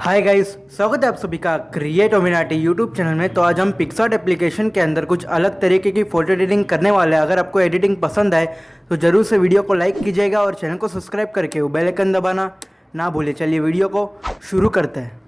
Hi guys, स्वागत है आप सभी का क्रिएट ओमिनाटी यूट्यूब चैनल में। तो आज हम पिक्सार्ट एप्लीकेशन के अंदर कुछ अलग तरीके की फ़ोटो एडिटिंग करने वाले हैं। अगर आपको एडिटिंग पसंद आए तो ज़रूर से वीडियो को लाइक कीजिएगा और चैनल को सब्सक्राइब करके वो बेल आइकन दबाना ना भूलिए। चलिए वीडियो को शुरू करते हैं।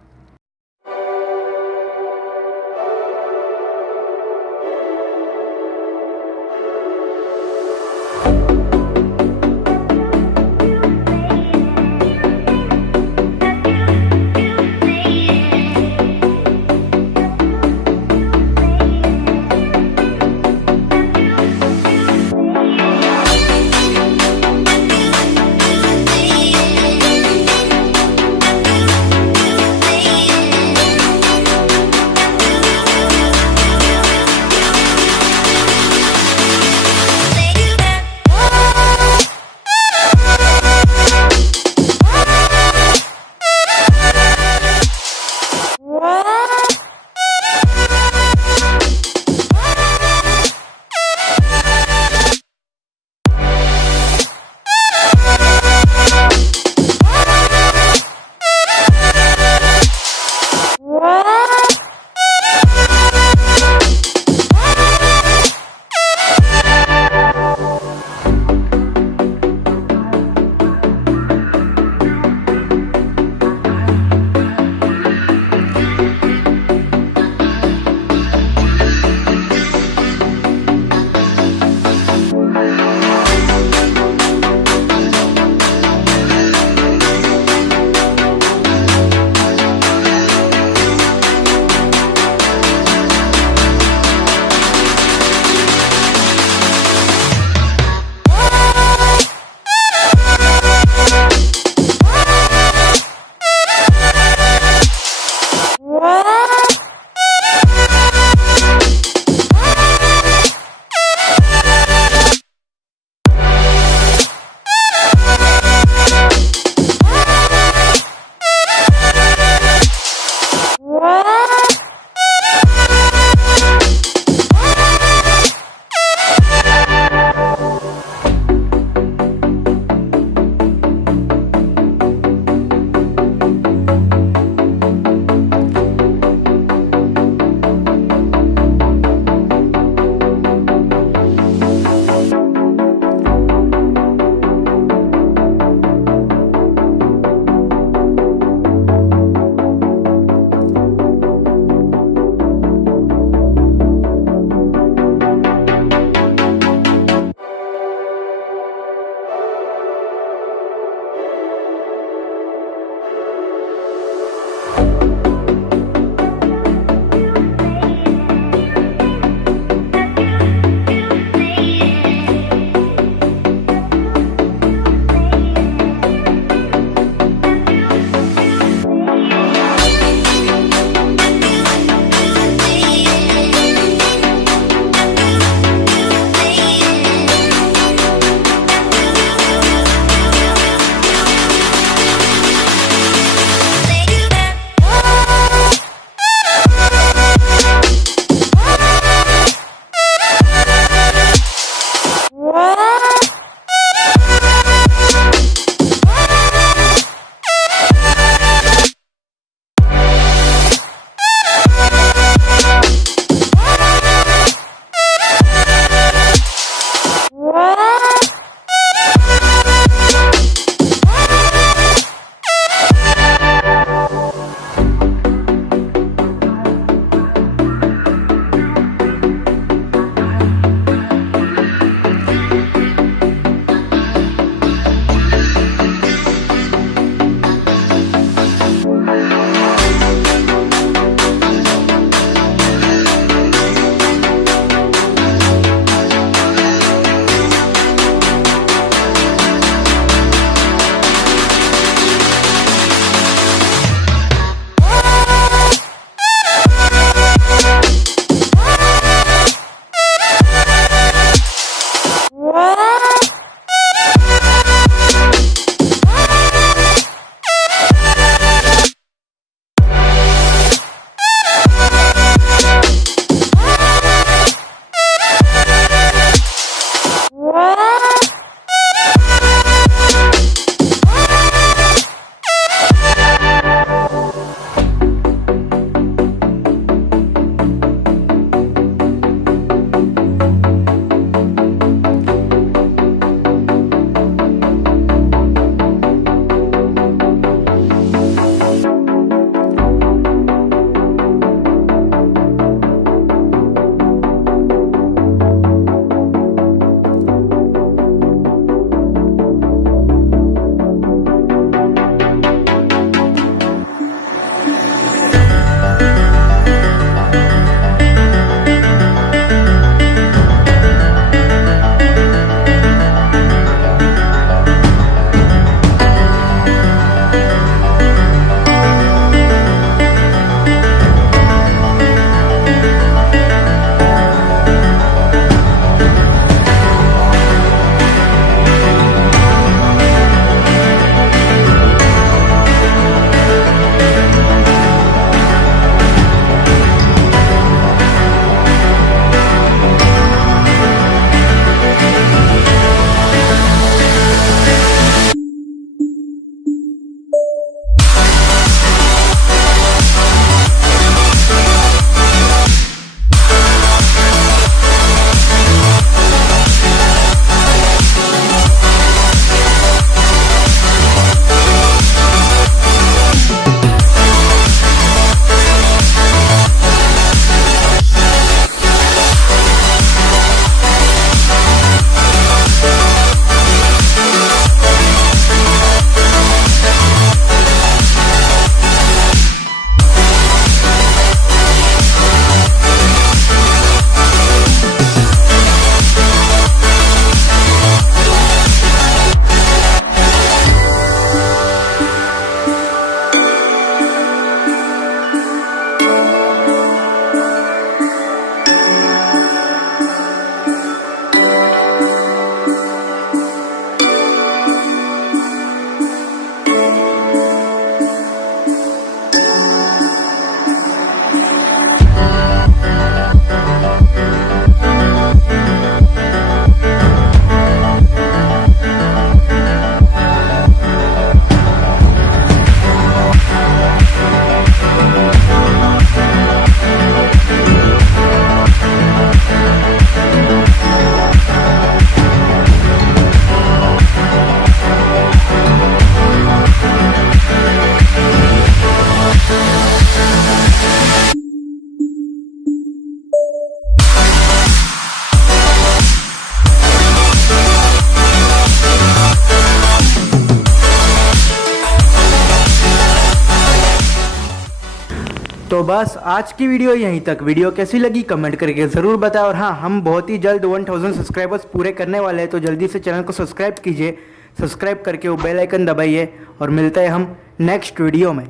तो बस आज की वीडियो यहीं तक। वीडियो कैसी लगी कमेंट करके ज़रूर बताएं। और हाँ, हम बहुत ही जल्द 1000 सब्सक्राइबर्स पूरे करने वाले हैं, तो जल्दी से चैनल को सब्सक्राइब कीजिए। सब्सक्राइब करके वो बेल आइकन दबाइए और मिलते हैं हम नेक्स्ट वीडियो में।